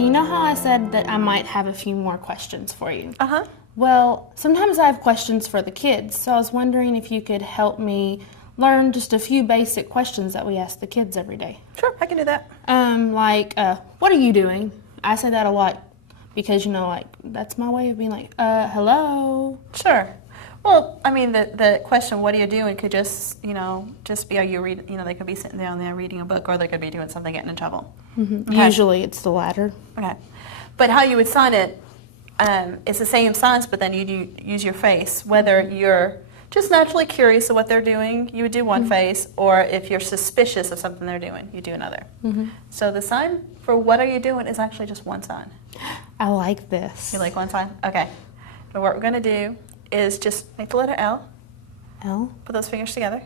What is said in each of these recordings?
Hey, you know how I said that I might have a few more questions for you? Uh-huh. Well, sometimes I have questions for the kids, so I was wondering if you could help me learn just a few basic questions that we ask the kids every day. Sure, I can do that. What are you doing? I say that a lot because, that's my way of being like, hello. Sure. Well, I mean, the question, what are you doing, could just be, are you reading, they could be sitting down there reading a book, or they could be doing something, getting in trouble. Mm-hmm. Okay. Usually it's the latter. Okay. But how you would sign it, it's the same signs, but then you use your face. Whether you're just naturally curious of what they're doing, you would do one face, or if you're suspicious of something they're doing, you do another. Mm-hmm. So the sign for what are you doing is actually just one sign. I like this. You like one sign? Okay. So what we're going to do is just make the letter L. L. Put those fingers together.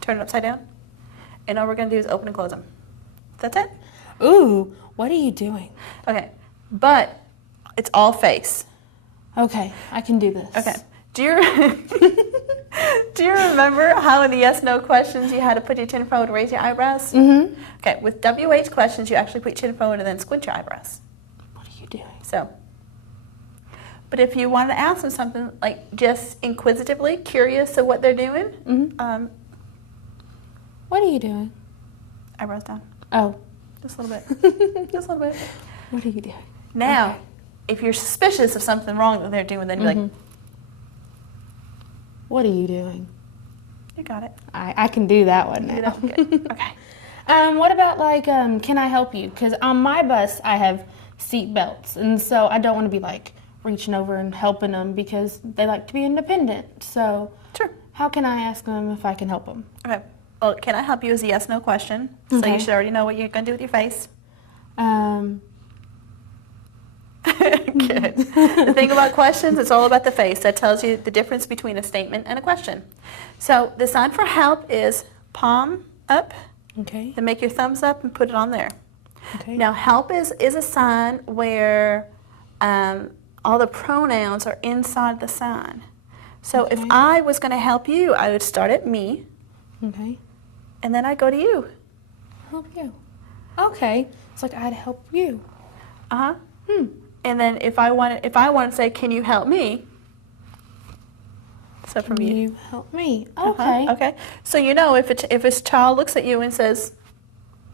Turn it upside down. And all we're going to do is open and close them. That's it. Ooh, what are you doing? Okay. But it's all face. Okay, I can do this. Okay. Do you remember how in the yes/no questions you had to put your chin forward and raise your eyebrows? Mm-hmm. Okay. With WH questions, you actually put your chin forward and then squint your eyebrows. What are you doing? But if you want to ask them something, like just inquisitively curious of what they're doing, what are you doing? Eyebrows down. Oh. Just a little bit. Just a little bit. What are you doing? Now, if you're suspicious of something wrong that they're doing, then you're like, what are you doing? You got it. I can do that one now. Good. Okay. What about can I help you? Because on my bus I have seat belts, and so I don't want to be reaching over and helping them because they like to be independent. So sure. How can I ask them if I can help them? Okay. Well, can I help you is a yes/no question. Okay. So you should already know what you're going to do with your face. Good. The thing about questions, it's all about the face. That tells you the difference between a statement and a question. So the sign for help is palm up. Okay. Then make your thumbs up and put it on there. Okay. Now help is a sign where all the pronouns are inside the sign. So if I was going to help you, I would start at me. Okay. And then I'd go to you. Help you. Okay. It's like I'd help you. Uh-huh. And then if I want to say, can you help me? So from you. Can you help me? Okay. Okay. So if a child looks at you and says,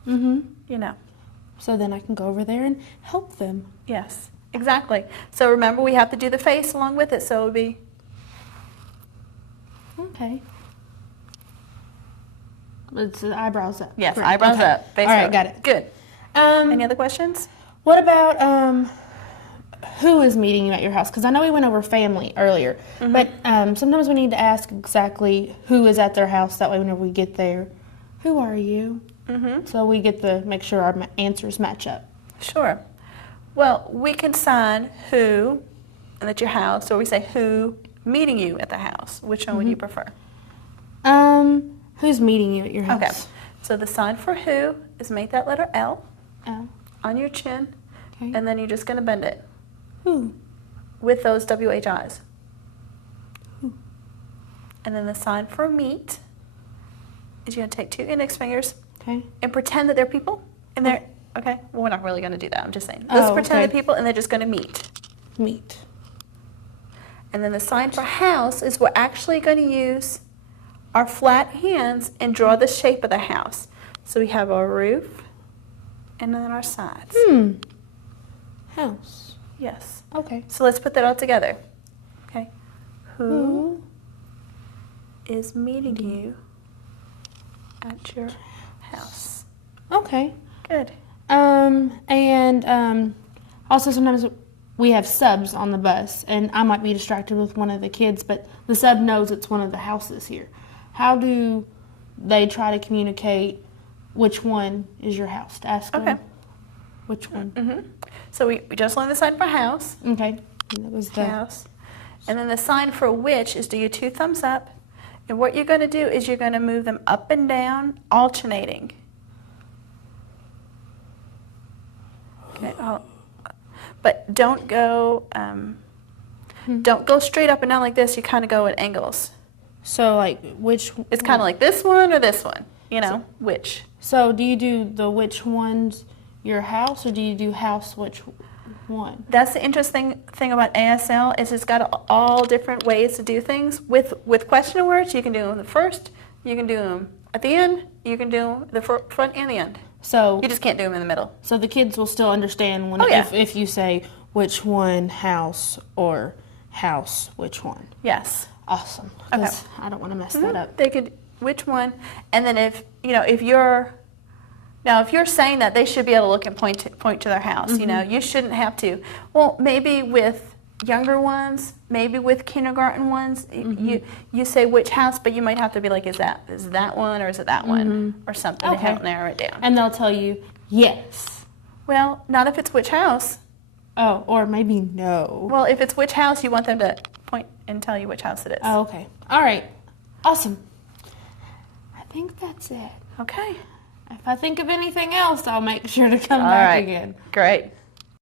So then I can go over there and help them. Yes, exactly. So remember, we have to do the face along with it, so it would be. Okay. It's the eyebrows up. Yes, correct. eyebrows up. Face all right, up. got it. Good. Any other questions? What about who is meeting you at your house? Because I know we went over family earlier, but sometimes we need to ask exactly who is at their house. That way, whenever we get there, who are you? So we get to make sure our answers match up. Sure. Well, we can sign who at your house, or we say who meeting you at the house. Which one would you prefer? Who's meeting you at your house? Okay. So the sign for who is make that letter L. L. On your chin, Okay. and then you're just going to bend it. Who? With those WHIs. Who. And then the sign for meet is you're going to take two index fingers and pretend that they're people. And they're, well, we're not really going to do that. I'm just saying. Let's pretend they're people, and they're just going to meet. Meet. And then the sign for house is we're actually going to use our flat hands and draw the shape of the house. So we have our roof and then our sides. House. Yes. Okay. So let's put that all together. Okay. Who is meeting you at your house? Okay. Good. Also sometimes we have subs on the bus, and I might be distracted with one of the kids, but the sub knows it's one of the houses here. How do they try to communicate which one is your house? To ask them which one. So we just learned the sign for house. Okay. And that was the house. And then the sign for which is do your two thumbs up. And what you're going to do is you're going to move them up and down, alternating. Okay. But don't go straight up and down like this. You kind of go at angles. So which? It's kind of like this one or this one. Which. So do you do the which ones your house, or do you do house which one? That's the interesting thing about ASL is it's got all different ways to do things. With question words, you can do them the first, you can do them at the end, you can do them the front and the end. So You just can't do them in the middle. So the kids will still understand when if you say which one house or house which one. Yes. Awesome. 'Cause I don't want to mess that up. They could, which one, and then if you're saying that, they should be able to look and point to their house. You shouldn't have to. Well, maybe with younger ones, maybe with kindergarten ones, you say which house, but you might have to be like, is that one or is it that one or something to help narrow it down. And they'll tell you yes. Well, not if it's which house. Oh, or maybe no. Well, if it's which house, you want them to point and tell you which house it is. Oh, okay. All right. Awesome. I think that's it. Okay. If I think of anything else, I'll make sure to come back again. Great.